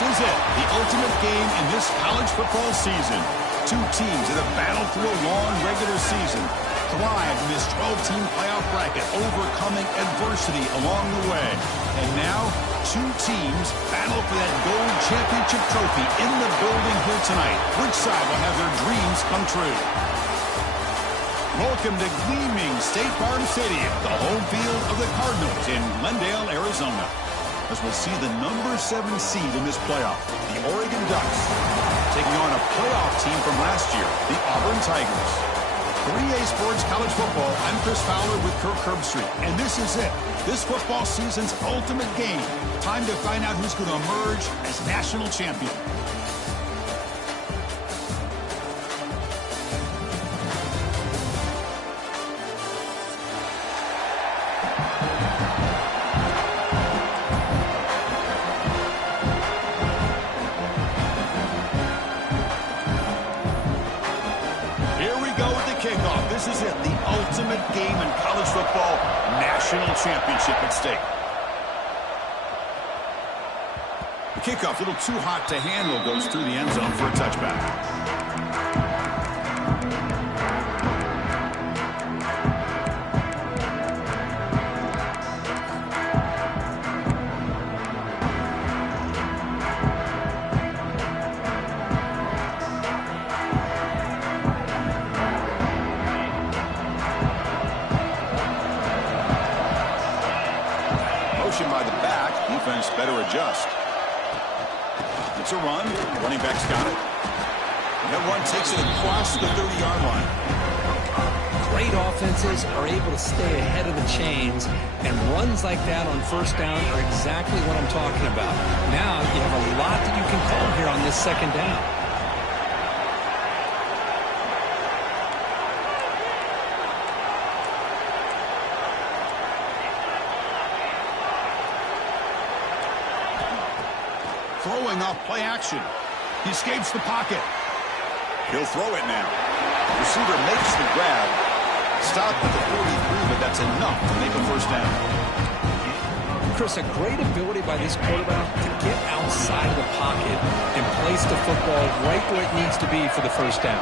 is it, the ultimate game in this college football season. Two teams that have battled through a long regular season, thrived in this 12-team playoff bracket, overcoming adversity along the way. And now, two teams battle for that gold championship trophy in the building here tonight. Which side will have their dreams come true? Welcome to gleaming State Farm Stadium, the home field of the Cardinals in Glendale, Arizona, as we'll see the number 7 seed in this playoff, the Oregon Ducks, taking on a playoff team from last year, the Auburn Tigers. 3A Sports College Football, I'm Chris Fowler with Kirk Herbstreit, and this is it. This football season's ultimate game. Time to find out who's going to emerge as national champion. This is it, the ultimate game in college football, national championship at stake. The kickoff, a little too hot to handle, goes through the end zone for a touchback. By the back, defense better adjust. It's a run. Running back's got it. And that one takes it across the 30-yard line. Great offenses are able to stay ahead of the chains, and runs like that on first down are exactly what I'm talking about. Now you have a lot that you can call here on this second down. Throwing off play action. He escapes the pocket. He'll throw it now. Receiver makes the grab. Stop at the 43, but that's enough to make a first down. Chris, a great ability by this quarterback to get outside of the pocket and place the football right where it needs to be for the first down.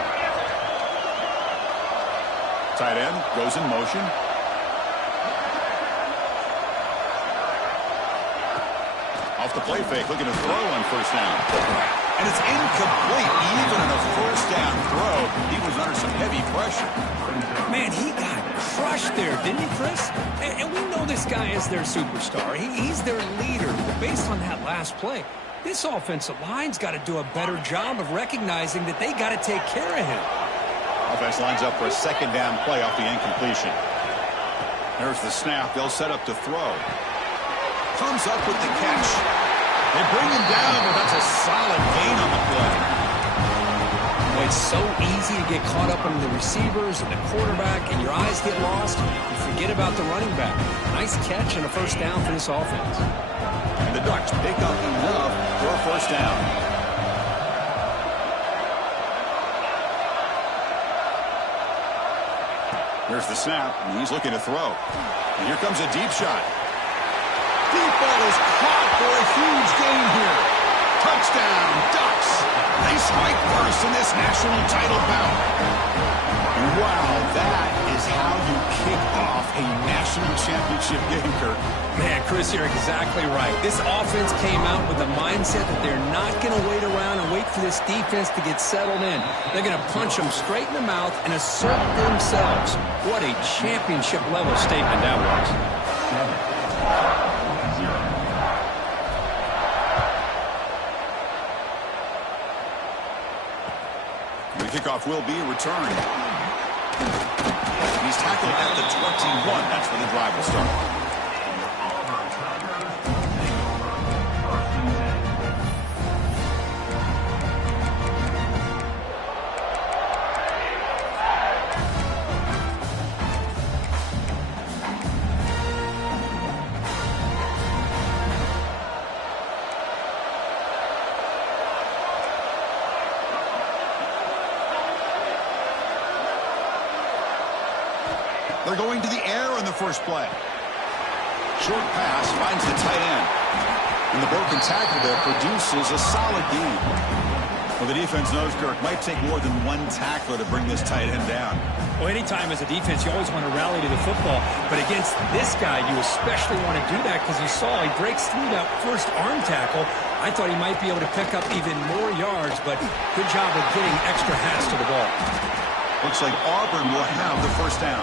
Tight end goes in motion. Off the play fake, looking to throw on first down. And it's incomplete, even on a first down throw. He was under some heavy pressure. Man, he got crushed there, didn't he, Chris? And we know this guy is their superstar. He's their leader. But based on that last play, this offensive line's got to do a better job of recognizing that they got to take care of him. Offense lines up for a second down play off the incompletion. There's the snap. They'll set up to throw. Comes up with the catch. They bring him down, but that's a solid gain on the play. Well, it's so easy to get caught up on the receivers and the quarterback, and your eyes get lost. You forget about the running back. Nice catch and a first down for this offense. And the Ducks pick up enough for a first down. Here's the snap, and he's looking to throw. And here comes a deep shot. Deep ball is caught for a huge gain here. Touchdown, Ducks. They strike first in this national title bout. Wow, that is how you kick off a national championship game, Kirk. Man, Chris, you're exactly right. This offense came out with a mindset that they're not going to wait around and wait for this defense to get settled in. They're going to punch them straight in the mouth and assert themselves. What a championship-level statement that was. The kickoff will be returned. He's tackled at the 21. That's where the drive will start. They're going to the air on the first play. Short pass finds the tight end. And the broken tackle there produces a solid gain. Well, the defense knows, Kirk, might take more than one tackler to bring this tight end down. Well, anytime as a defense, you always want to rally to the football. But against this guy, you especially want to do that because you saw he breaks through that first arm tackle. I thought he might be able to pick up even more yards, but good job of getting extra hats to the ball. Looks like Auburn will have the first down.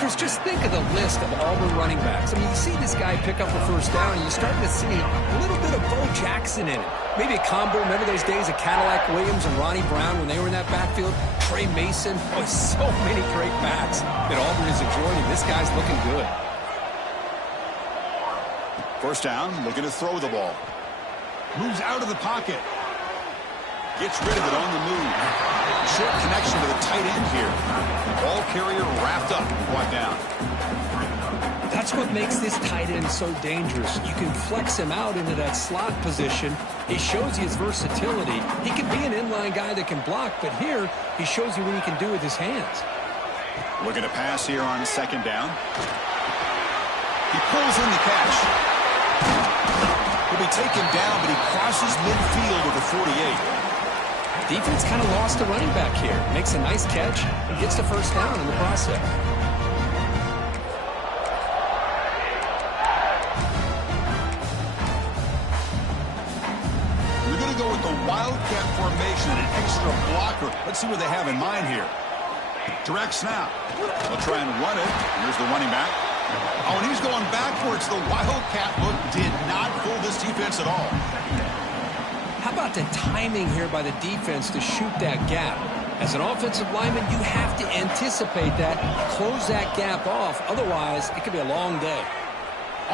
Chris, just think of the list of Auburn running backs. I mean, you see this guy pick up a first down, and you start to see a little bit of Bo Jackson in it. Maybe a combo. Remember those days of Cadillac Williams and Ronnie Brown when they were in that backfield? Trey Mason. Oh, so many great backs that Auburn is enjoying. This guy's looking good. First down, looking to throw the ball. Moves out of the pocket. Gets rid of it on the move. Short connection to the tight end here. Ball carrier wrapped up and brought down. That's what makes this tight end so dangerous. You can flex him out into that slot position. He shows you his versatility. He can be an inline guy that can block, but here he shows you what he can do with his hands. Looking to pass here on second down. He pulls in the catch. He'll be taken down, but he crosses midfield with the 48. Defense kind of lost the running back here. Makes a nice catch and gets the first down in the process. We're going to go with the Wildcat formation and an extra blocker. Let's see what they have in mind here. Direct snap. They'll try and run it. Here's the running back. Oh, and he's going backwards. The Wildcat look did not fool this defense at all. How about the timing here by the defense to shoot that gap? As an offensive lineman, you have to anticipate that, close that gap off. Otherwise, it could be a long day.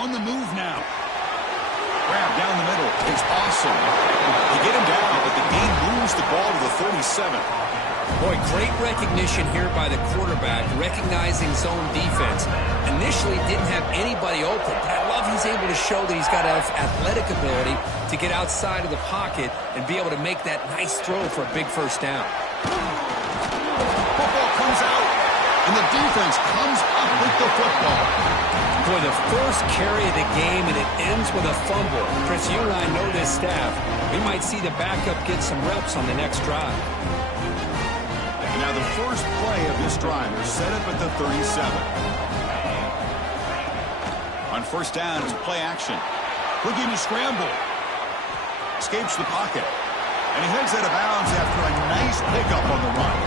On the move now. Grab down the middle. It's awesome. They get him down, but the game moves the ball to the 37. Boy, great recognition here by the quarterback, recognizing zone defense. Initially didn't have anybody open, but I love he's able to show that he's got enough athletic ability to get outside of the pocket and be able to make that nice throw for a big first down. Football comes out, and the defense comes up with the football. Boy, the first carry of the game, and it ends with a fumble. Chris, you and I know this staff. We might see the backup get some reps on the next drive. And now the first play of this drive is set up at the 37. On first down, it's play action. Looking to scramble. Escapes the pocket. And he heads out of bounds after a nice pickup on the run.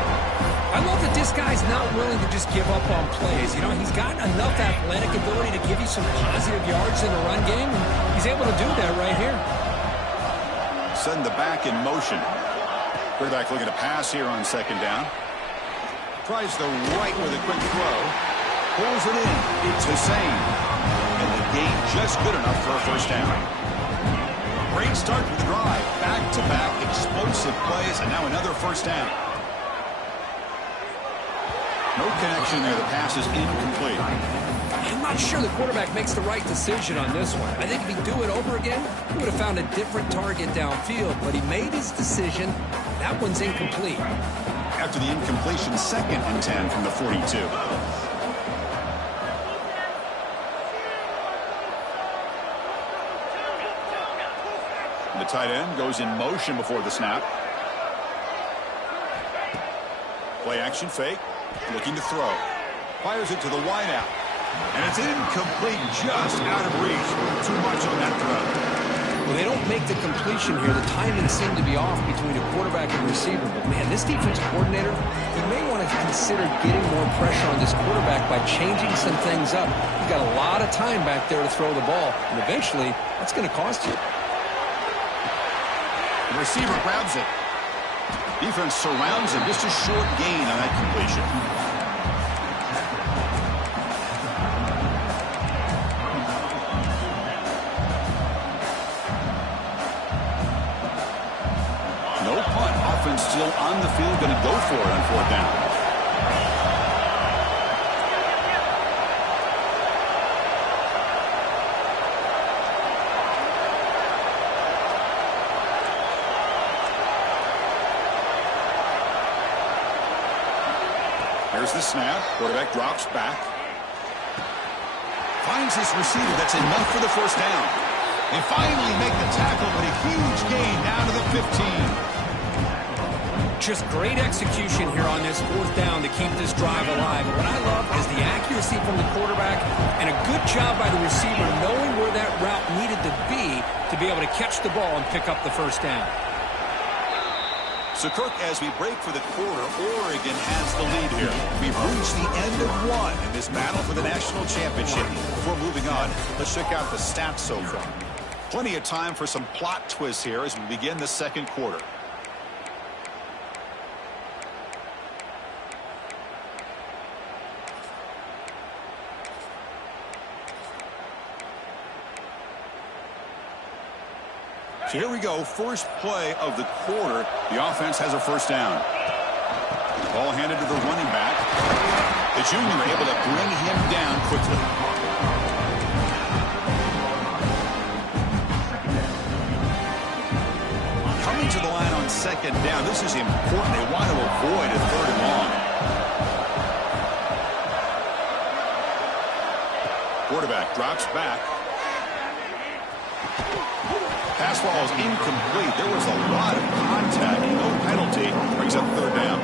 I love that this guy's not willing to just give up on plays. You know, he's got enough athletic ability to give you some positive yards in the run game, and he's able to do that right here. Send the back in motion. Quarterback looking to pass here on second down. Tries the right with a quick throw. Pulls it in. It's Hussein. And the gain just good enough for a first down. Great start to the drive. Back-to-back explosive plays, and now another first down. No connection there. The pass is incomplete. I'm not sure the quarterback makes the right decision on this one. I think if he'd do it over again, he would have found a different target downfield, but he made his decision. That one's incomplete. After the incompletion, 2nd and 10 from the 42. The tight end goes in motion before the snap. Play action fake. Looking to throw. Fires it to the wideout. And it's incomplete, just out of reach. Too much on that throw. Well, they don't make the completion here. The timing seemed to be off between a quarterback and receiver. But, man, this defensive coordinator, he may want to consider getting more pressure on this quarterback by changing some things up. You've got a lot of time back there to throw the ball. And eventually, that's going to cost you. The receiver grabs it. Defense surrounds him. Just a short gain on that completion. No punt. Offense still on the field. Going to go for it on fourth down. Here's the snap. Quarterback drops back. Finds his receiver. That's enough for the first down. They finally make the tackle, but a huge gain down to the 15. Just great execution here on this fourth down to keep this drive alive. And what I love is the accuracy from the quarterback and a good job by the receiver knowing where that route needed to be able to catch the ball and pick up the first down. So, Kirk, as we break for the quarter, Oregon has the lead here. We've reached the end of one in this battle for the national championship. Before moving on, let's check out the stats so far. Plenty of time for some plot twists here as we begin the second quarter. So here we go, first play of the quarter. The offense has a first down. Ball handed to the running back. The junior able to bring him down quickly. Coming to the line on second down. This is important. They want to avoid a third and long. Quarterback drops back. Pass ball is incomplete. There was a lot of contact. No penalty. Brings up third down.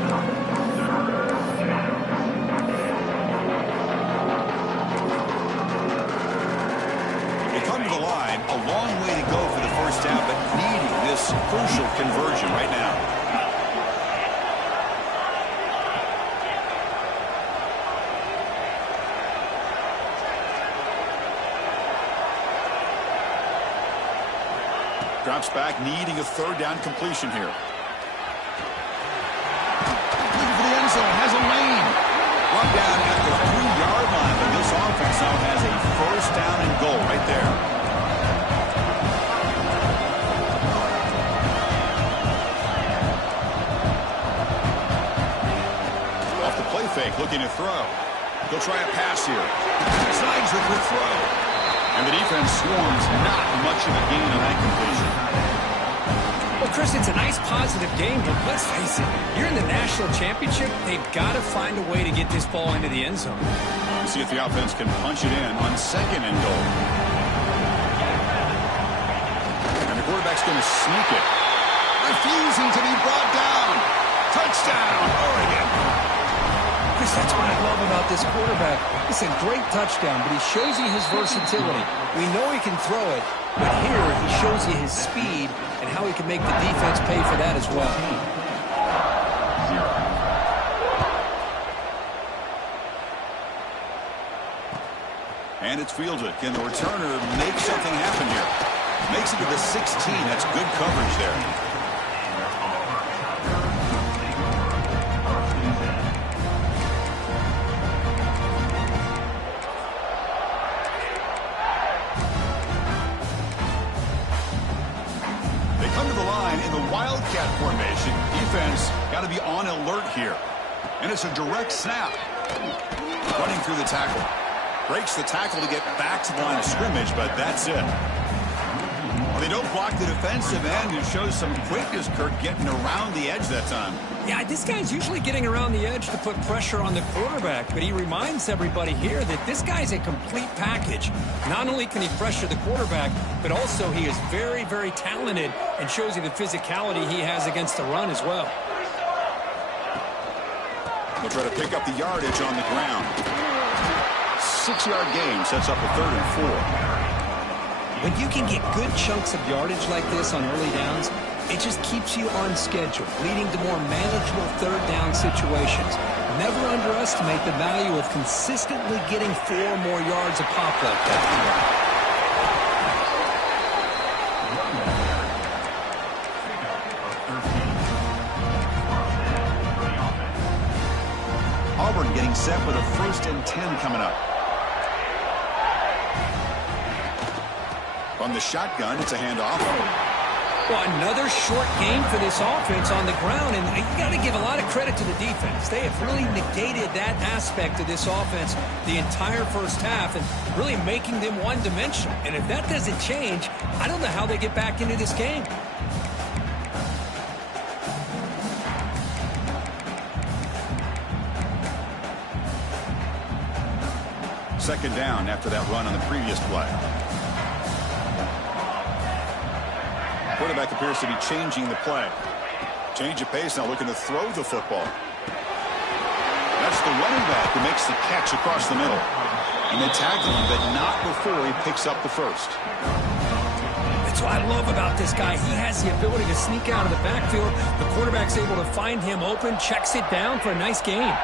They come to the line. A long way to go for the first down, but needing this crucial conversion right now. Drops back, needing a third down completion here. Looking for the end zone, has a lane. Run down at the 3-yard line, but this offense now has a first down and goal right there. Off the play fake, looking to throw. He'll try a pass here. Slides with the throw. And the defense swarms, not much of a gain on that completion. Well, Chris, it's a nice positive game, but let's face it, you're in the national championship. They've got to find a way to get this ball into the end zone. We'll see if the offense can punch it in on second and goal. And the quarterback's going to sneak it. Refusing to be brought down. Touchdown, Oregon. Chris, that's what I love about this quarterback. It's a great touchdown, but he shows you his versatility. We know he can throw it, but here he shows you his speed and how he can make the defense pay for that as well. And it's fielded. Can the returner make something happen here? Makes it to the 16. That's good coverage there. Wildcat formation. Defense got to be on alert here. And it's a direct snap. Running through the tackle. Breaks the tackle to get back to the line of scrimmage, but that's it. Well, they don't block the defensive end and shows some quickness, Kirk, getting around the edge that time. Yeah, this guy's usually getting around the edge to put pressure on the quarterback, but he reminds everybody here that this guy's a complete package. Not only can he pressure the quarterback, but also he is very, very talented and shows you the physicality he has against the run as well. They'll try to pick up the yardage on the ground. 6-yard gain sets up a 3rd and 4. When you can get good chunks of yardage like this on early downs, it just keeps you on schedule, leading to more manageable third down situations. Never underestimate the value of consistently getting 4 more yards a pop like that. Auburn getting set with a 1st and 10 coming up. On the shotgun, it's a handoff. Well, another short game for this offense on the ground, and you got to give a lot of credit to the defense. They have really negated that aspect of this offense the entire first half and really making them one-dimensional. And if that doesn't change, I don't know how they get back into this game. Second down after that run on the previous play. Quarterback appears to be changing the play. Change of pace now, looking to throw the football. That's the running back who makes the catch across the middle. And they tackle him, but not before he picks up the first. That's what I love about this guy. He has the ability to sneak out of the backfield. The quarterback's able to find him open, checks it down for a nice gain.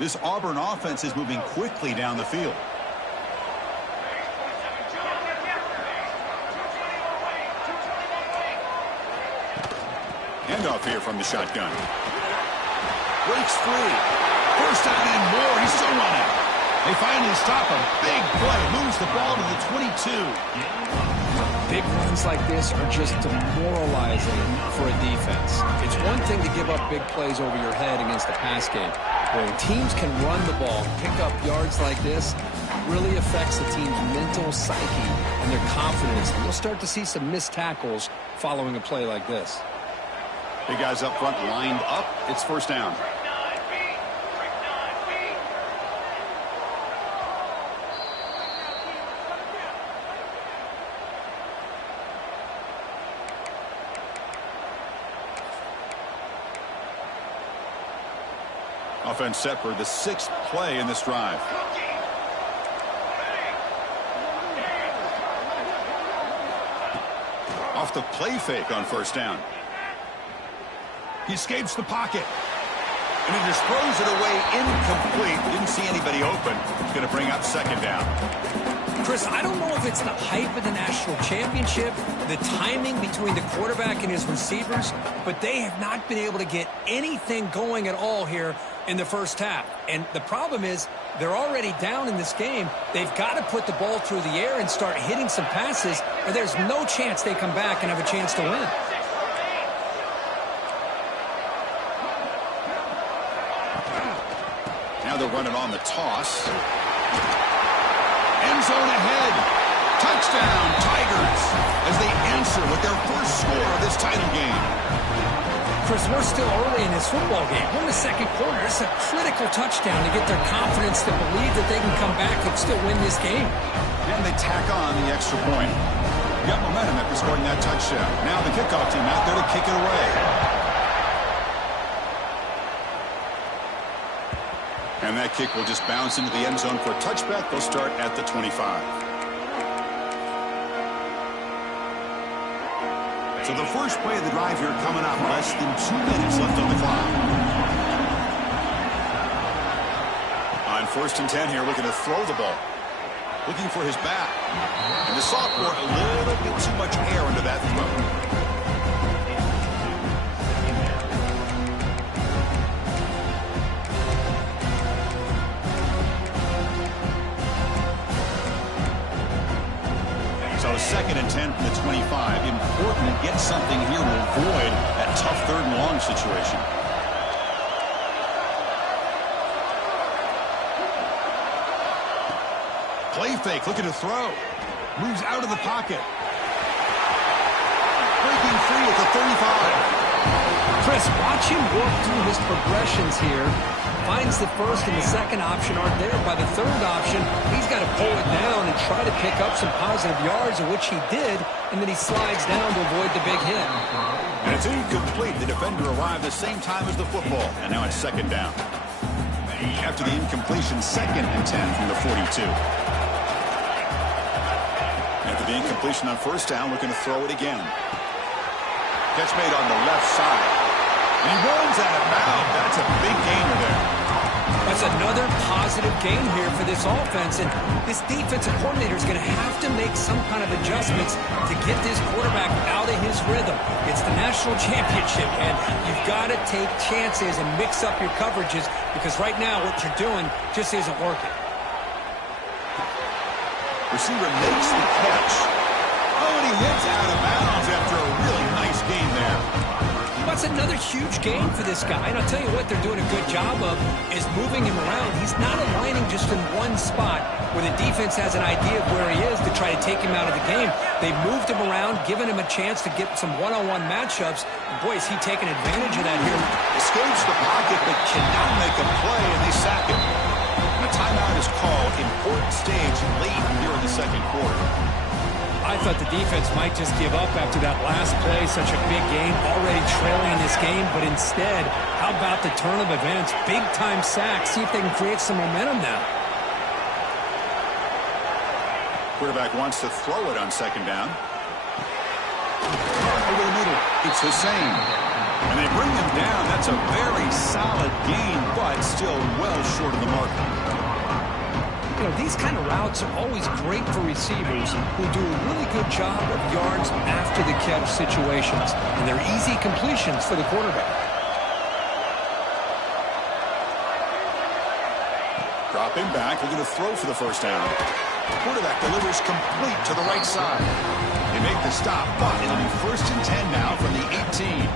This Auburn offense is moving quickly down the field. Handoff here from the shotgun. Breaks free. First down and more. He's still running. They finally stop him. Big play. Moves the ball to the 22. Big runs like this are just demoralizing for a defense. It's one thing to give up big plays over your head against the pass game. When teams can run the ball, pick up yards like this, really affects the team's mental psyche and their confidence. And you'll start to see some missed tackles following a play like this. Big guys up front lined up. It's first down. Offense set for the 6th play in this drive. Off the play fake on first down. He escapes the pocket. And he just throws it away incomplete. Didn't see anybody open. He's going to bring up second down. Chris, I don't know if it's the hype of the national championship, the timing between the quarterback and his receivers, but they have not been able to get anything going at all here in the first half. And the problem is they're already down in this game. They've got to put the ball through the air and start hitting some passes, or there's no chance they come back and have a chance to win. Now they're running on the toss. End zone ahead. Touchdown, Tigers, as they answer with their first score of this title game. Chris, we're still early in this football game. We're in the second quarter. It's a critical touchdown to get their confidence to believe that they can come back and still win this game. And they tack on the extra point. Got momentum after scoring that touchdown. Now the kickoff team out there to kick it away. And that kick will just bounce into the end zone for a touchback. They'll start at the 25. So the first play of the drive here coming up. Less than 2 minutes left on the clock. On 1st and 10 here, looking to throw the ball. Looking for his back. And the sophomore, a little bit too much air under that throw. So 2nd and 10 from the 25. Important to get something here to avoid that tough 3rd and long situation. Play fake, looking to throw. Moves out of the pocket. Breaking free at the 35. Chris, watch him work through his progressions here. Finds the first and the second option aren't there. By the 3rd option, he's got to pull it down and try to pick up some positive yards, of which he did, and then he slides down to avoid the big hit. And it's incomplete. The defender arrived the same time as the football, and now it's 2nd down. After the incompletion, 2nd and 10 from the 42. After the incompletion on 1st down, looking to throw it again. Catch made on the left side. And he runs out of bounds. That's a big gainer there. That's another positive gain here for this offense. And this defensive coordinator is going to have to make some kind of adjustments to get this quarterback out of his rhythm. It's the national championship, and you've got to take chances and mix up your coverages, because right now what you're doing just isn't working. Receiver makes the catch. Oh, and he hits out of bounds after a really nice game there. By it's another huge game for this guy. And I'll tell you what they're doing a good job of is moving him around. He's not aligning just in one spot where the defense has an idea of where he is to try to take him out of the game. They've moved him around, given him a chance to get some one-on-one matchups. And boy, is he taking advantage of that here. Escapes the pocket, but cannot make a play, and they sack him. And a timeout is called. Important stage late here in the second quarter. I thought the defense might just give up after that last play. Such a big game, already trailing in this game. But instead, how about the turn of events? Big-time sack. See if they can create some momentum now. Quarterback wants to throw it on second down. Over the middle, it's Hussein. And they bring him down. That's a very solid gain, but still well short of the mark. You know, these kind of routes are always great for receivers who do a really good job of yards after the catch situations. And they're easy completions for the quarterback. Dropping back, looking to throw for the first down. Quarterback delivers complete to the right side. They make the stop, but it'll be 1st and 10 now from the 18.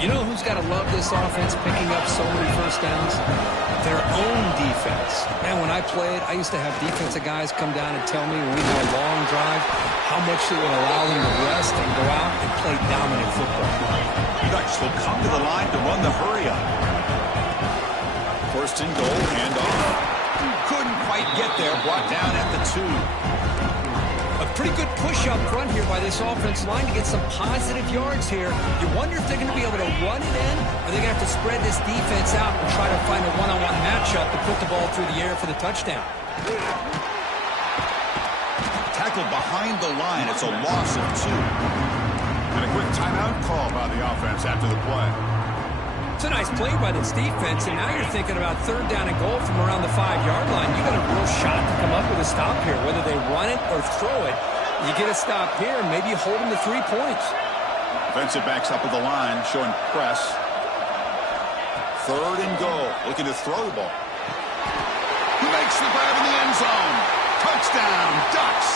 You know who's got to love this offense picking up so many first downs? Their own defense. Man, when I played, I used to have defensive guys come down and tell me when we had a long drive how much it would allow them to rest and go out and play dominant football. Ducks will come to the line to run the hurry up. 1st and goal, handoff. Couldn't quite get there, brought down at the 2. A pretty good push up front here by this offensive line to get some positive yards here. You wonder if they're going to be able to run it in, or they're going to have to spread this defense out and try to find a one-on-one matchup to put the ball through the air for the touchdown. Tackled behind the line. It's a loss of 2. And a quick timeout call by the offense after the play. It's a nice play by this defense, and now you're thinking about 3rd down and goal from around the 5-yard line. You got a real shot to come up with a stop here. Whether they run it or throw it, you get a stop here, and maybe you hold them to 3 points. Defensive backs up at the line, showing press. 3rd and goal, looking to throw the ball. He makes the grab in the end zone. Touchdown, Ducks.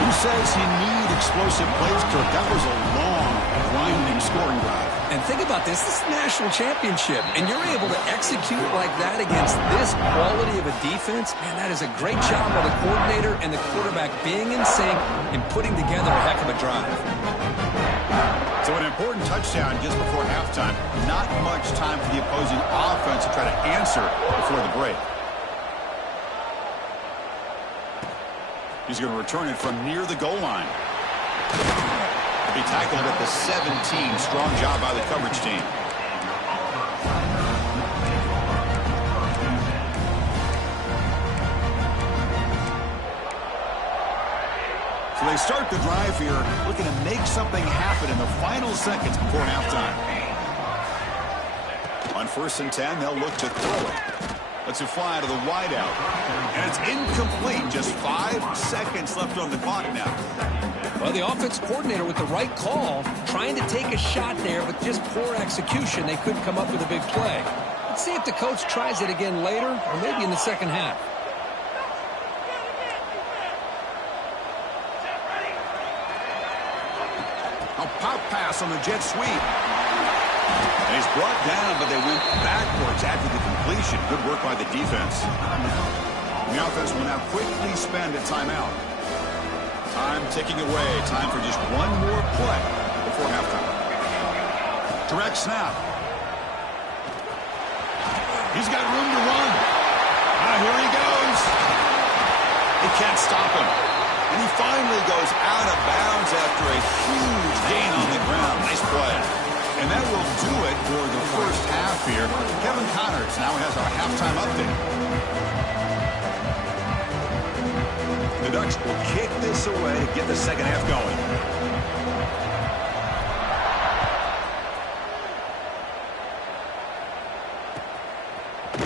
Who says you need explosive plays, Kirk? That was a long, grinding scoring drive. And think about this. This is a national championship, and you're able to execute like that against this quality of a defense. Man, that is a great job by the coordinator and the quarterback being in sync and putting together a heck of a drive. So an important touchdown just before halftime. Not much time for the opposing offense to try to answer before the break. He's going to return it from near the goal line. He tackled at the 17. Strong job by the coverage team. So they start the drive here, looking to make something happen in the final seconds before halftime. On 1st and 10, they'll look to throw it. Lets it fly to the wideout. And it's incomplete. Just 5 seconds left on the clock now. Well, the offense coordinator with the right call, trying to take a shot there, but just poor execution. They couldn't come up with a big play. Let's see if the coach tries it again later, or maybe in the second half. A pop pass on the jet sweep. And he's brought down, but they went backwards after the completion. Good work by the defense. And the offense will now quickly spend a timeout. Time ticking away. Time for just one more play before halftime. Direct snap. He's got room to run. Here he goes. They can't stop him. And he finally goes out of bounds after a huge gain on the ground. Nice play. And that will do it for the first half here. Kevin Connors now has our halftime update. The Ducks will kick this away to get the second half going.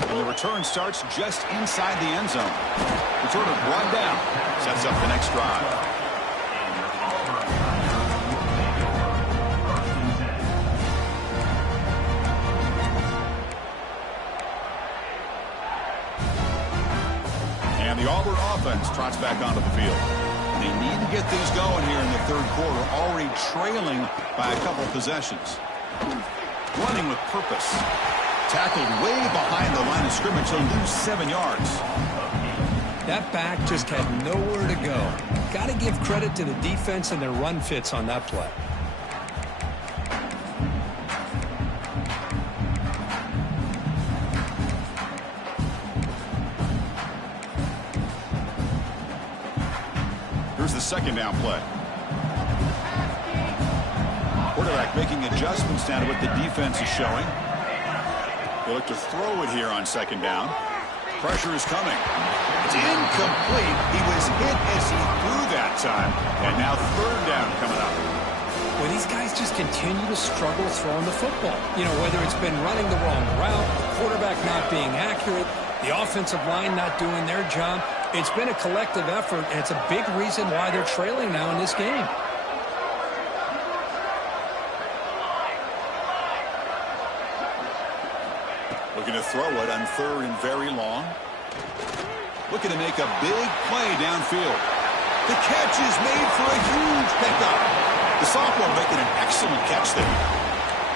And the return starts just inside the end zone. Returner brought down. Sets up the next drive. And the Auburn offense trots back onto the field. They need to get things going here in the third quarter, already trailing by a couple possessions. Running with purpose. Tackled way behind the line of scrimmage. He'll lose 7 yards. That back just had nowhere to go. Got to give credit to the defense and their run fits on that play. Here's the second down play. Quarterback making adjustments down to what the defense is showing. They look to throw it here on second down. Pressure is coming. It's incomplete. He was hit as he threw that time. And now third down coming up. Well, these guys just continue to struggle throwing the football. You know, whether it's been running the wrong route, the quarterback not being accurate, the offensive line not doing their job. It's been a collective effort, and it's a big reason why they're trailing now in this game. Looking to throw it on third and very long. Looking to make a big play downfield. The catch is made for a huge pickup. The sophomore making an excellent catch there.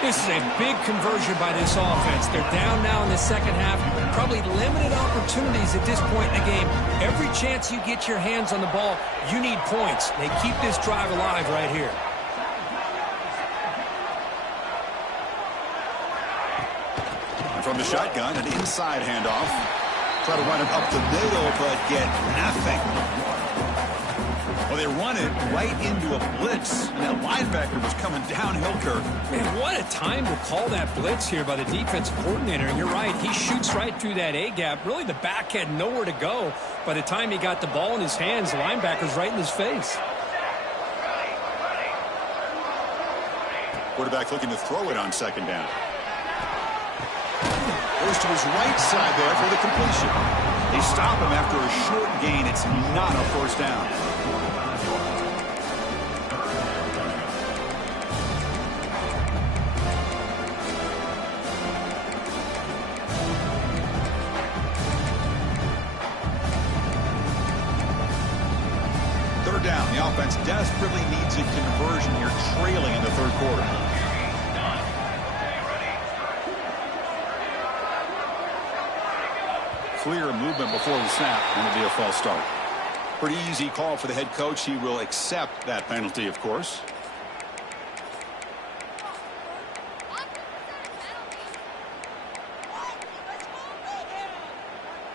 This is a big conversion by this offense. They're down now in the second half. Probably limited opportunities at this point in the game. Every chance you get your hands on the ball, you need points. They keep this drive alive right here. From the shotgun, an inside handoff. Try to run it up the middle, but get nothing. Well, they run it right into a blitz, and that linebacker was coming downhill, Kirk. Man, what a time to call that blitz here by the defensive coordinator. And you're right, he shoots right through that A-gap. Really, the back had nowhere to go. By the time he got the ball in his hands, the linebacker's right in his face. Quarterback looking to throw it on second down. Goes to his right side there for the completion. They stop him after a short gain. It's not a first down. Third down. The offense desperately needs a conversion here, trailing in the third quarter. Clear movement before the snap, and it'll be a false start. Pretty easy call for the head coach. He will accept that penalty, of course.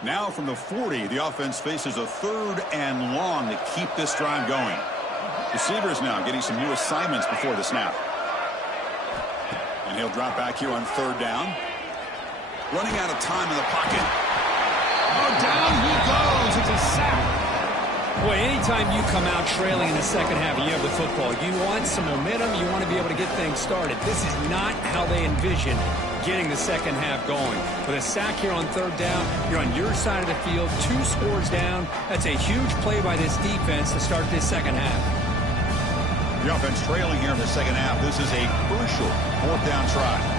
Now from the 40, the offense faces a third and long to keep this drive going. Receivers now getting some new assignments before the snap. And he'll drop back here on third down. Running out of time in the pocket. Oh, down he goes. It's a sack. Boy, anytime you come out trailing in the second half and you have the football, you want some momentum. You want to be able to get things started. This is not how they envision getting the second half going. With a sack here on third down, you're on your side of the field, 2 scores down. That's a huge play by this defense to start this second half. The offense trailing here in the second half. This is a crucial fourth down try.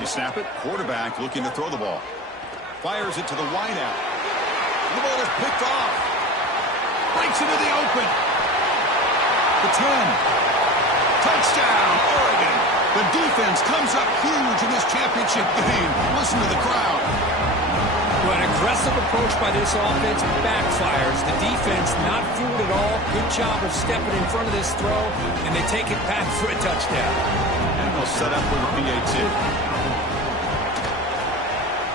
You snap it. Quarterback looking to throw the ball. Fires it to the wideout. The ball is picked off. Breaks into the open. The 10. Touchdown, Oregon. The defense comes up huge in this championship game. Listen to the crowd. Well, an aggressive approach by this offense backfires. The defense not fooled at all. Good job of stepping in front of this throw, and they take it back for a touchdown. And they'll set up with a PAT.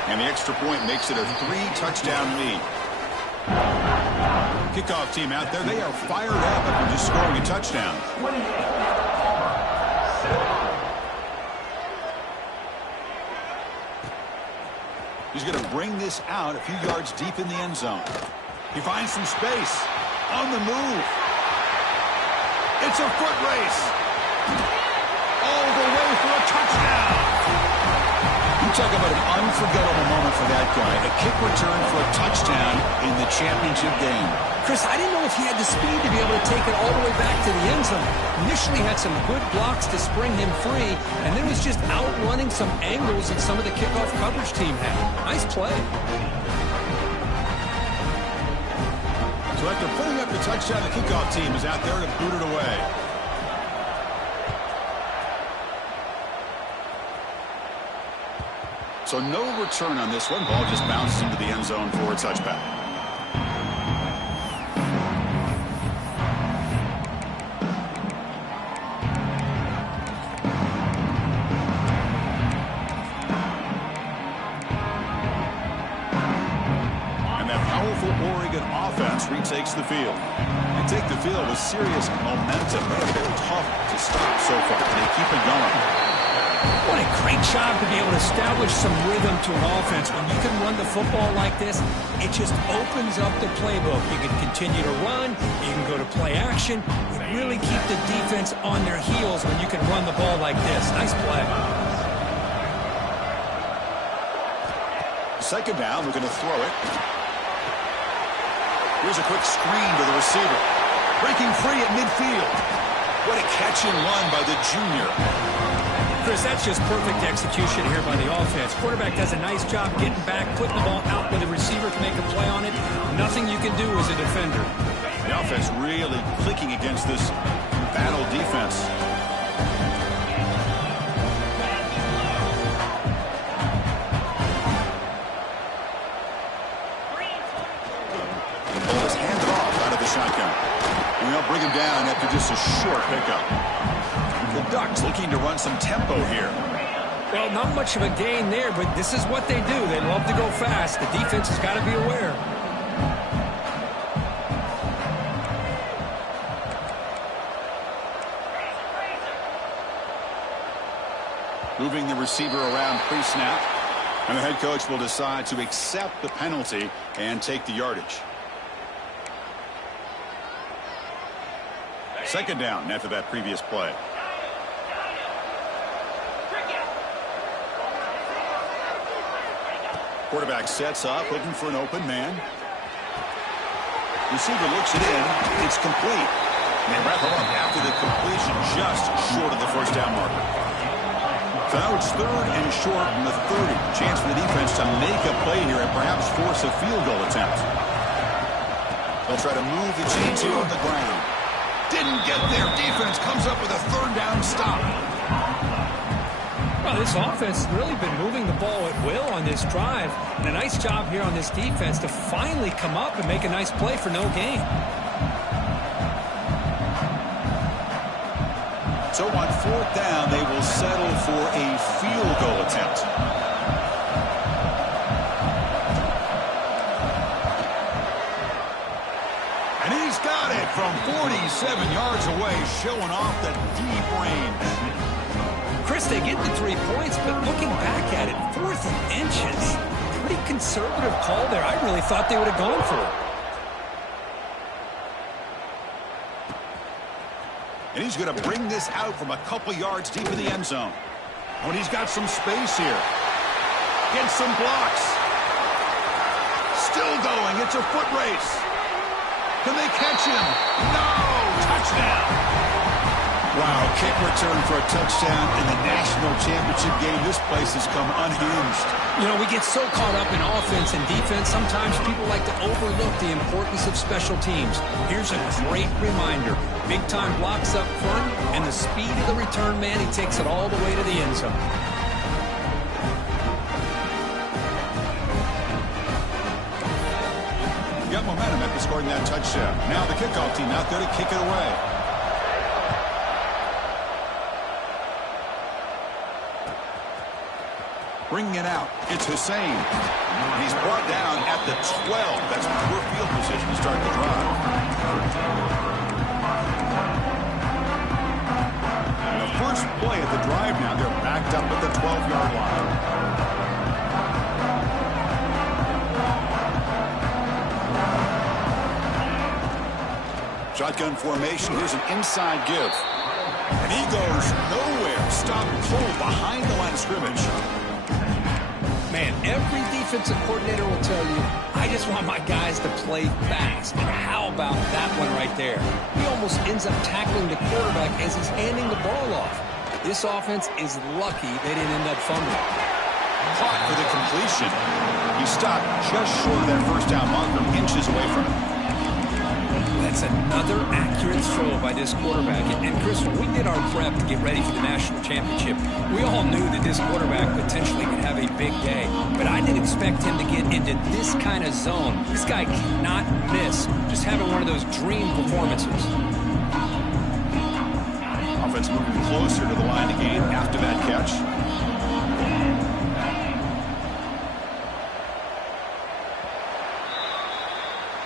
And the extra point makes it a 3-touchdown lead. Kickoff team out there, they are fired up after just scoring a touchdown. He's going to bring this out a few yards deep in the end zone. He finds some space. On the move. It's a foot race. All the way for a touchdown. You talk about an unforgettable moment for that guy. A kick return for a touchdown in the championship game. Chris, I didn't know if he had the speed to be able to take it all the way back to the end zone. Initially had some good blocks to spring him free, and then was just outrunning some angles that some of the kickoff coverage team had. Nice play. So Director putting up the touchdown. The kickoff team is out there to boot it away. So no return on this one. Ball just bounces into the end zone for a touchback. And that powerful Oregon offense retakes the field. They take the field with serious momentum. They're very tough to stop so far. They keep it going. What a great job to be able to establish some rhythm to an offense. When you can run the football like this, it just opens up the playbook. You can continue to run. You can go to play action. You really keep the defense on their heels when you can run the ball like this. Nice play. Second down, we're going to throw it. Here's a quick screen to the receiver. Breaking free at midfield. What a catch and run by the junior. Chris, that's just perfect execution here by the offense. Quarterback does a nice job getting back, putting the ball out where the receiver can make a play on it. Nothing you can do as a defender. The offense really clicking against this battle defense. Ball is handed off out of the shotgun. And they'll bring him down after just a short pickup. The Ducks looking to run some tempo here. Well, not much of a gain there, but this is what they do. They love to go fast. The defense has got to be aware. Moving the receiver around pre-snap. And the head coach will decide to accept the penalty and take the yardage. Second down after that previous play. Quarterback sets up, looking for an open man. Receiver looks it in. It's complete. And they wrap him up after the completion, just short of the first down marker. So now it's third and short from the 30. Chance for the defense to make a play here and perhaps force a field goal attempt. They'll try to move the chains here on the ground. Didn't get there. Defense comes up with a third down stop. Well, this offense has really been moving the ball at will on this drive. And a nice job here on this defense to finally come up and make a nice play for no gain. So on fourth down, they will settle for a field goal attempt. And he's got it from 47 yards away, showing off the deep range. Chris, they get the 3 points, but looking back at it, 4th and inches. Pretty conservative call there. I really thought they would have gone for it. And he's going to bring this out from a couple yards deep in the end zone. Oh, and he's got some space here. Gets some blocks. Still going. It's a foot race. Can they catch him? No! Touchdown! Wow, kick return for a touchdown in the national championship game. This place has come unhinged. You know, we get so caught up in offense and defense, sometimes people like to overlook the importance of special teams. Here's a great reminder. Big-time blocks up front, and the speed of the return man, he takes it all the way to the end zone. Got momentum after scoring that touchdown. Now the kickoff team out there to kick it away. Bringing it out, it's Hussein. He's brought down at the 12. That's poor field position to start the drive. And the first play of the drive now, they're backed up at the 12-yard line. Shotgun formation, here's an inside give. And he goes nowhere. Stop cold behind the line of scrimmage. Man, every defensive coordinator will tell you, I just want my guys to play fast. And how about that one right there? He almost ends up tackling the quarterback as he's handing the ball off. This offense is lucky they didn't end up fumbling. Caught for the completion. He stopped just short of that first down marker, inches away from it. That's another accurate throw by this quarterback. And Chris, when we did our prep to get ready for the national championship, we all knew that this quarterback potentially could have a big day. But I didn't expect him to get into this kind of zone. This guy cannot miss. Just having one of those dream performances. Offense moving closer to the line of game after that catch.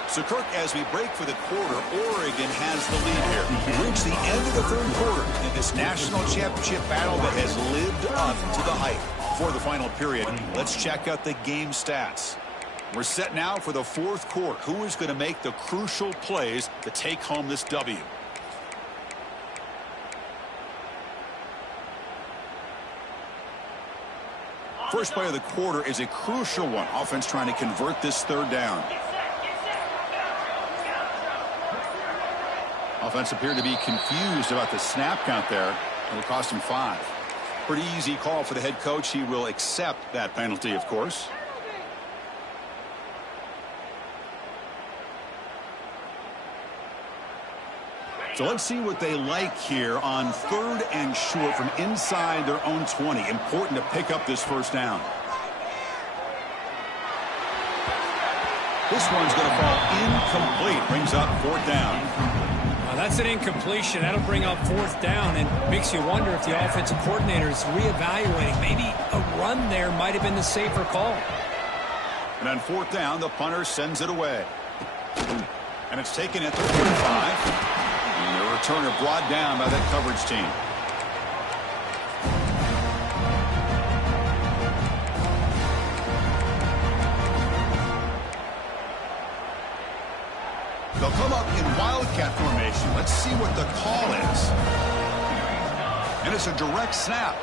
So, Kirk, as we break for the quarter, Oregon has the lead here. We reach the end of the third quarter in this national championship battle that has lived up to the hype. For the final period, let's check out the game stats. We're set now for the fourth quarter. Who is going to make the crucial plays to take home this W? First play of the quarter is a crucial one. Offense trying to convert this third down. Offense appeared to be confused about the snap count there. It'll cost him 5. Pretty easy call for the head coach. He will accept that penalty, of course. So let's see what they like here on 3rd and short from inside their own 20. Important to pick up this first down. This one's going to fall incomplete. Brings up 4th down. That's an incompletion. That'll bring up 4th down and makes you wonder if the offensive coordinator is reevaluating. Maybe a run there might have been the safer call. And on 4th down, the punter sends it away. And it's taken at the 45. And the returner brought down by that coverage team. They'll come up in wildcat formation. Let's see what the call is. And it's a direct snap.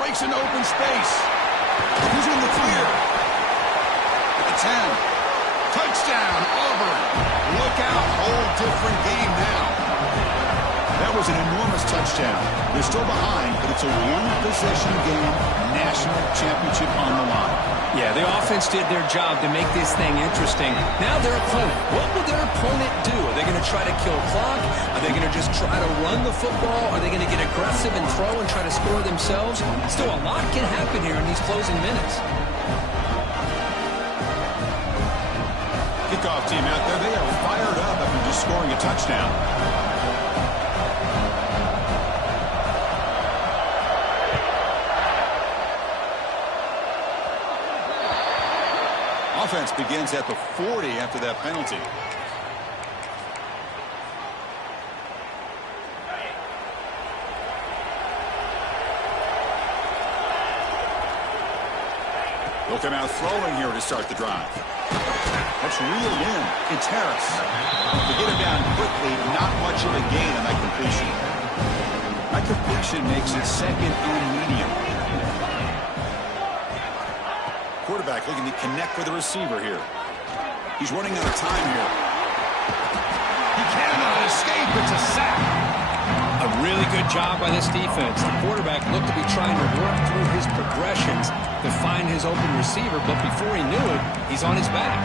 Breaks into open space. Who's in the clear? At the 10. Touchdown, Auburn. Look out. Whole different game now. That was an enormous touchdown. They're still behind, but it's a one-possession game. National championship on the line. Yeah, the offense did their job to make this thing interesting. Now their opponent. What will their opponent do? Are they going to try to kill clock? Are they going to just try to run the football? Are they going to get aggressive and throw and try to score themselves? Still, a lot can happen here in these closing minutes. Kickoff team out there. They are fired up after just scoring a touchdown. Offense begins at the 40 after that penalty. They'll come out throwing here to start the drive. That's reeled in. It's Harris. To get him down quickly, not much of a gain on that completion. That completion makes it 2nd and medium. Quarterback looking to connect with the receiver here. He's running out of time here. He cannot escape. It's a sack. A really good job by this defense. The quarterback looked to be trying to work through his progressions to find his open receiver, but before he knew it, he's on his back.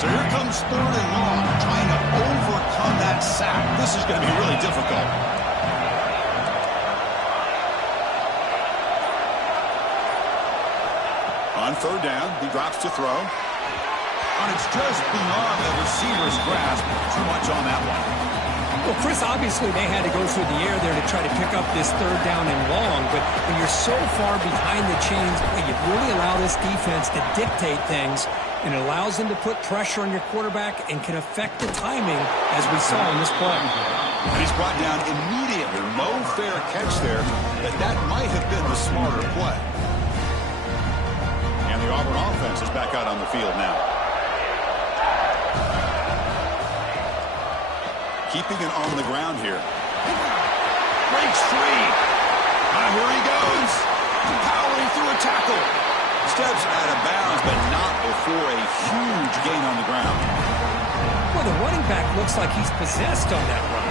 So here comes 3rd and long, trying to overcome that sack. This is going to be really difficult. On 3rd down, he drops to throw. And it's just beyond the receiver's grasp. Too much on that one. Well, Chris, obviously they had to go through the air there to try to pick up this 3rd down and long, but when you're so far behind the chains, you really allow this defense to dictate things, and it allows them to put pressure on your quarterback and can affect the timing, as we saw in this play. He's brought down immediately. No fair catch there, but that might have been the smarter play. And the Auburn offense is back out on the field now. Keeping it on the ground here. Breaks free. Here he goes. Powering through a tackle. Steps out of bounds, but not before a huge gain on the ground. Well, the running back looks like he's possessed on that run.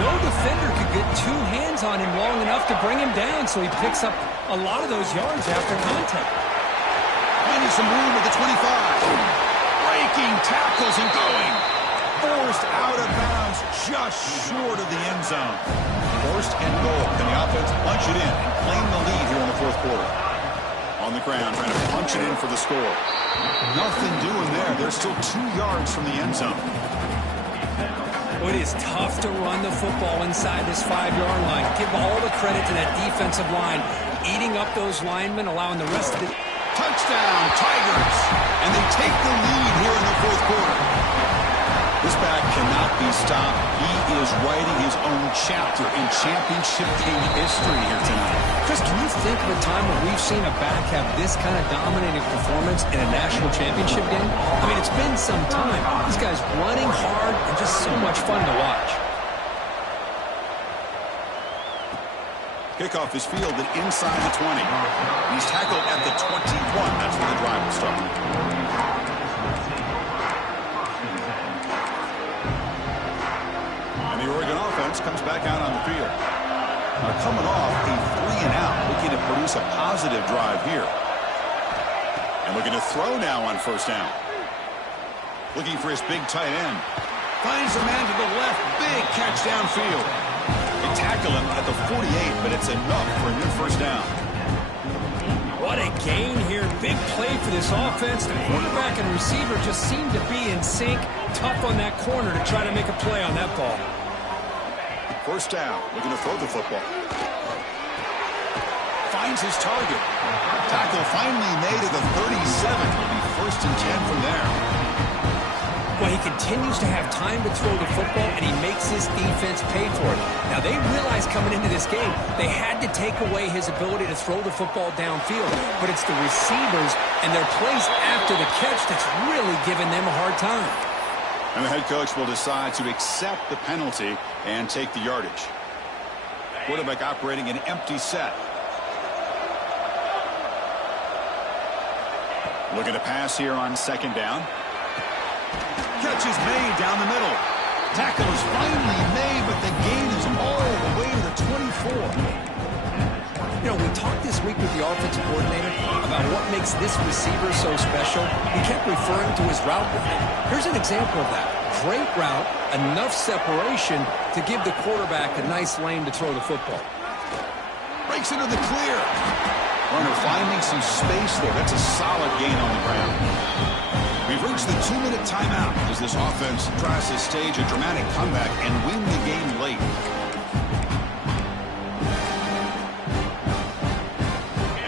No defender could get two hands on him long enough to bring him down, so he picks up a lot of those yards after contact. Finding some room at the 25. Breaking tackles and going. Forced out of bounds just short of the end zone. First and goal. Can the offense punch it in and claim the lead here in the fourth quarter? On the ground, trying to punch it in for the score. Nothing doing there. They're still 2 yards from the end zone. Well, it is tough to run the football inside this 5-yard line. Give all the credit to that defensive line, eating up those linemen, allowing the rest of the... Touchdown, Tigers! And they take the lead here in the fourth quarter. This back cannot be stopped. He is writing his own chapter in championship game history here tonight. Chris, can you think of a time when we've seen a back have this kind of dominating performance in a national championship game? I mean, it's been some time. This guy's running hard and just so much fun to watch. Kickoff is fielded inside the 20. He's tackled at the 21. That's where the drive will start. And the Oregon offense comes back out on the field. Now coming off a 3-and-out, looking to produce a positive drive here. And looking to throw now on first down. Looking for his big tight end. Finds a man to the left. Big catch downfield. They tackle him at the 48, but it's enough for a new first down. What a gain here. Big play for this offense. The quarterback and receiver just seem to be in sync. Tough on that corner to try to make a play on that ball. First down. Looking to throw the football. Finds his target. Tackle finally made at the 37. Will be first and 10 from there. Well, he continues to have time to throw the football, and he makes his defense pay for it. Now, they realized coming into this game they had to take away his ability to throw the football downfield, but it's the receivers and their plays after the catch that's really giving them a hard time. And the head coach will decide to accept the penalty and take the yardage. Quarterback operating an empty set. Looking to pass here on second down. Catch is made down the middle. Tackle is finally made, but the gain is all the way to the 24. You know, we talked this week with the offensive coordinator about what makes this receiver so special. He kept referring to his route running. Here's an example of that. Great route, enough separation to give the quarterback a nice lane to throw the football. Breaks into the clear. Runner finding some space there. That's a solid gain on the ground. We've reached the 2-minute timeout as this offense tries to stage a dramatic comeback and win the game late.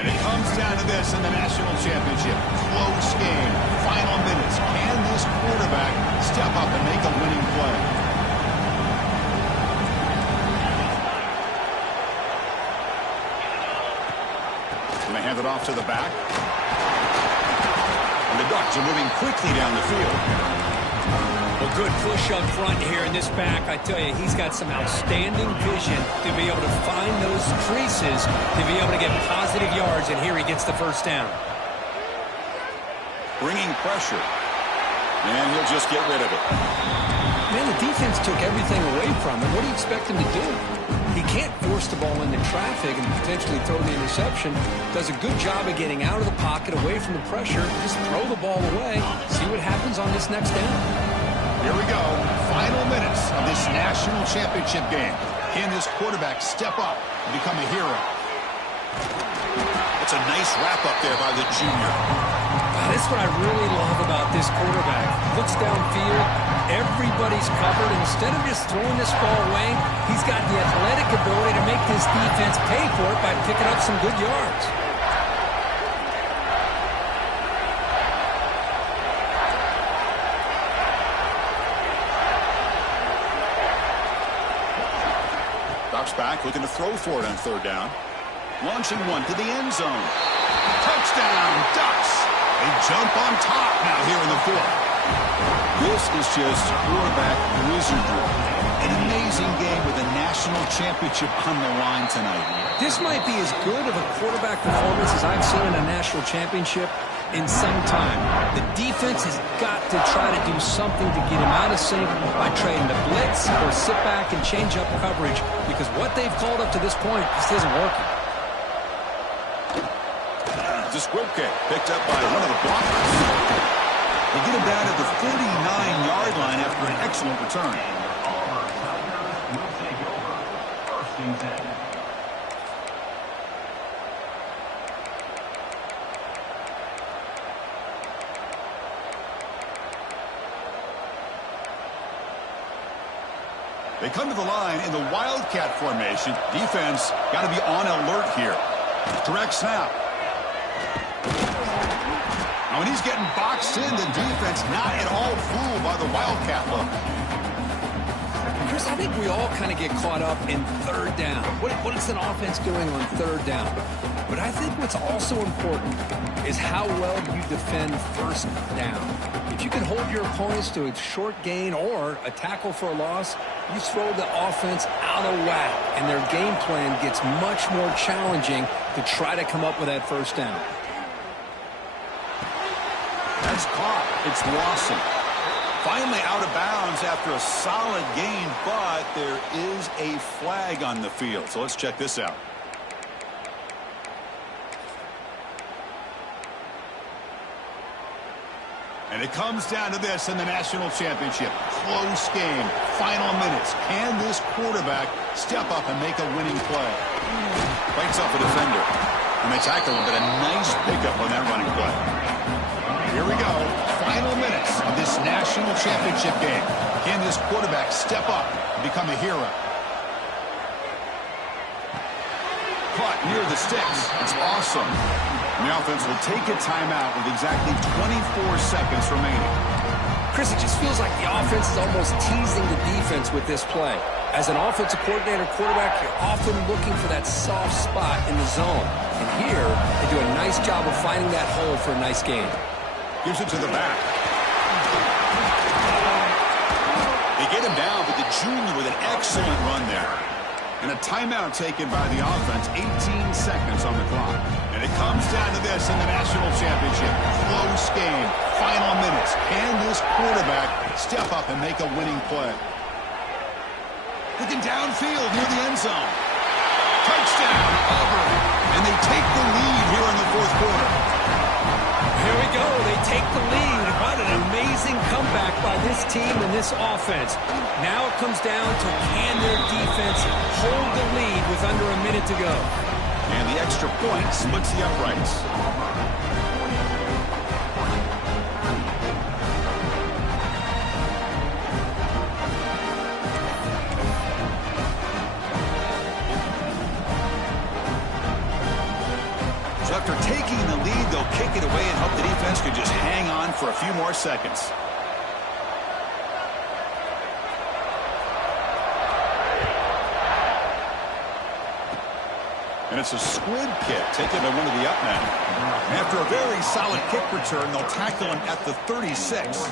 And it comes down to this in the national championship. Close game. Final minutes. Can this quarterback step up and make a winning play? And they hand it off to the back. The Ducks are moving quickly down the field. Well, good push up front here in this back. I tell you, he's got some outstanding vision to be able to find those creases, to be able to get positive yards, and here he gets the first down. Bringing pressure. And he'll just get rid of it. Man, the defense took everything away from him. What do you expect him to do? He can't force the ball into traffic and potentially throw the interception. Does a good job of getting out of the pocket, away from the pressure. Just throw the ball away. See what happens on this next down. Here we go. Final minutes of this national championship game. Can this quarterback step up and become a hero? That's a nice wrap-up there by the junior. That's what I really love about this quarterback. Looks downfield, everybody's covered. Instead of just throwing this ball away, he's got the athletic ability to make this defense pay for it by picking up some good yards. Ducks back, looking to throw for it on third down. Launching one to the end zone. Touchdown, Ducks! They jump on top now here in the fourth. This is just quarterback wizardry. An amazing game with a national championship on the line tonight. This might be as good of a quarterback performance as I've seen in a national championship. in some time. The defense has got to try to do something to get him out of sync by trying to blitz or sit back and change up coverage, because what they've called up to this point just isn't working. The squib kick picked up by one of the blockers. They get him down at the 49-yard line after an excellent return. They come to the line in the Wildcat formation. Defense got to be on alert here. Direct snap. Now, when he's getting boxed in, the defense not at all fooled by the Wildcat look. Chris, I think we all kind of get caught up in third down. What is an offense doing on third down? But I think what's also important is how well you defend first down. If you can hold your opponents to a short gain or a tackle for a loss, you throw the offense out of whack, and their game plan gets much more challenging to try to come up with that first down. That's caught. It's Lawson. Finally out of bounds after a solid gain, but there is a flag on the field. So let's check this out. And it comes down to this in the national championship. Close game. Final minutes. Can this quarterback step up and make a winning play? Bites off a defender. And they tackle him, but a nice pickup on that running play. Here we go. Final minutes of this national championship game. Can this quarterback step up and become a hero? Caught near the sticks. It's awesome. And the offense will take a timeout with exactly 24 seconds remaining. Chris, it just feels like the offense is almost teasing the defense with this play. As an offensive coordinator, quarterback, you're often looking for that soft spot in the zone. And here, they do a nice job of finding that hole for a nice gain. Gives it to the back. They get him down, but the junior with an excellent run there. And a timeout taken by the offense, 18 seconds on the clock. And it comes down to this in the national championship. Close game, final minutes. Can this quarterback step up and make a winning play? Looking downfield near the end zone. Touchdown, Auburn. And they take the lead here in the fourth quarter. Here we go. They take the lead. What an amazing comeback by this team and this offense. Now it comes down to can their defense hold the lead with under a minute to go. And the extra point splits the uprights. So after taking the lead, they'll kick it away and hope the defense could just hang on for a few more seconds. And it's a squib kick taken by one of the up men. And after a very solid kick return, they'll tackle him at the 36.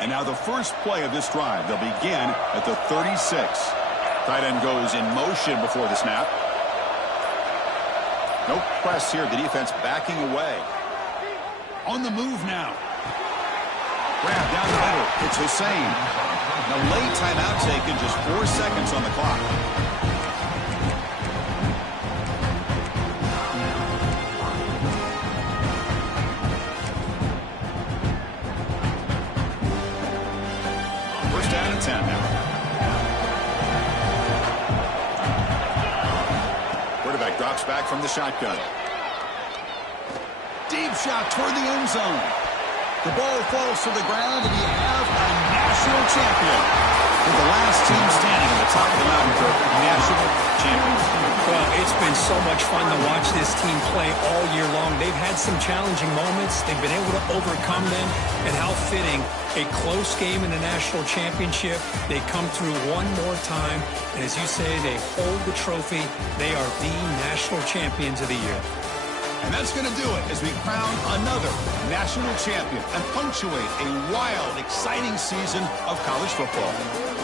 And now the first play of this drive. They'll begin at the 36. Tight end goes in motion before the snap. No press here. The defense backing away. On the move now. Grab down the middle. It's Hussein. Now late timeout taken, just 4 seconds on the clock. First down and 10 now. Quarterback drops back from the shotgun. Deep shot toward the end zone. The ball falls to the ground, and you have a national champion. With the last team standing on the top of the mountain for national champions. Well, it's been so much fun to watch this team play all year long. They've had some challenging moments. They've been able to overcome them. And how fitting, a close game in the national championship. They come through one more time. And as you say, they hold the trophy. They are the national champions of the year. And that's going to do it as we crown another national champion and punctuate a wild, exciting season of college football.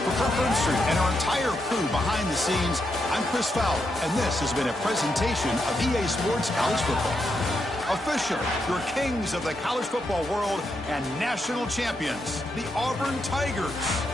For Kirk Herbstreit and our entire crew behind the scenes, I'm Chris Fowler, and this has been a presentation of EA Sports College Football. Officially, your kings of the college football world and national champions, the Auburn Tigers.